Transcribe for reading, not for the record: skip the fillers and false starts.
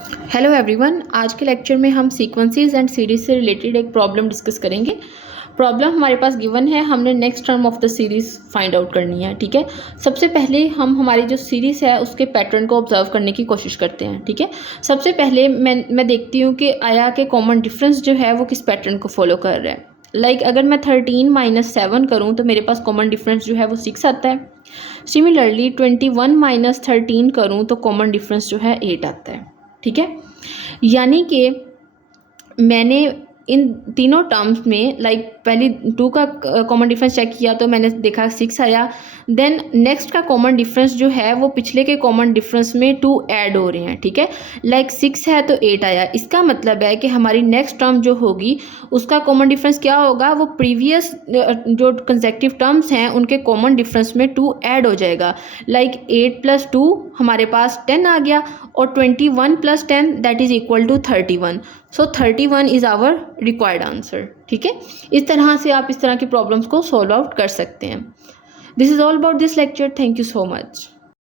Hello everyone, आज के lecture में हम सीक्वेंसेस एंड सीरीज से रिलेटेड एक प्रॉब्लम डिस्कस करेंगे। प्रॉब्लम हमारे पास गिवन है, हमने next term of the series find out करनी है। ठीक है, सबसे पहले हम हमारी जो सीरीज है उसके पैटर्न को ऑब्जर्व करने की कोशिश करते हैं। ठीक है, सबसे पहले मैं देखती हूँ कि आया के कॉमन डिफरेंस जो है वो किस पैटर्न को फॉलो कर रहा है। अगर मैं 13 - 7 करूँ तो मेरे पास कॉमन डिफरेंस जो है वो 6 आता है। सिमिलरली 21 - 13 करूँ तो कॉमन डिफरेंस जो है 8 आता है। ठीक है, यानी कि मैंने इन तीनों टर्म्स में पहली 2 का कॉमन डिफरेंस चेक किया तो मैंने देखा 6 आया। देन नेक्स्ट का कॉमन डिफरेंस जो है वो पिछले के कॉमन डिफरेंस में 2 ऐड हो रहे हैं। ठीक है, 6 है तो 8 आया। इसका मतलब है कि हमारी नेक्स्ट टर्म जो होगी उसका कॉमन डिफरेंस क्या होगा, वो प्रीवियस जो कंसेक्टिव टर्म्स हैं उनके कॉमन डिफरेंस में 2 ऐड हो जाएगा। 8 + 2 हमारे पास 10 आ गया और 21 + 10 that is equal to 31। So 31 is our required answer. ठीक है, इस तरह से आप इस तरह की प्रॉब्लम्स को सॉल्व आउट कर सकते हैं। This is all about this lecture. Thank you so much.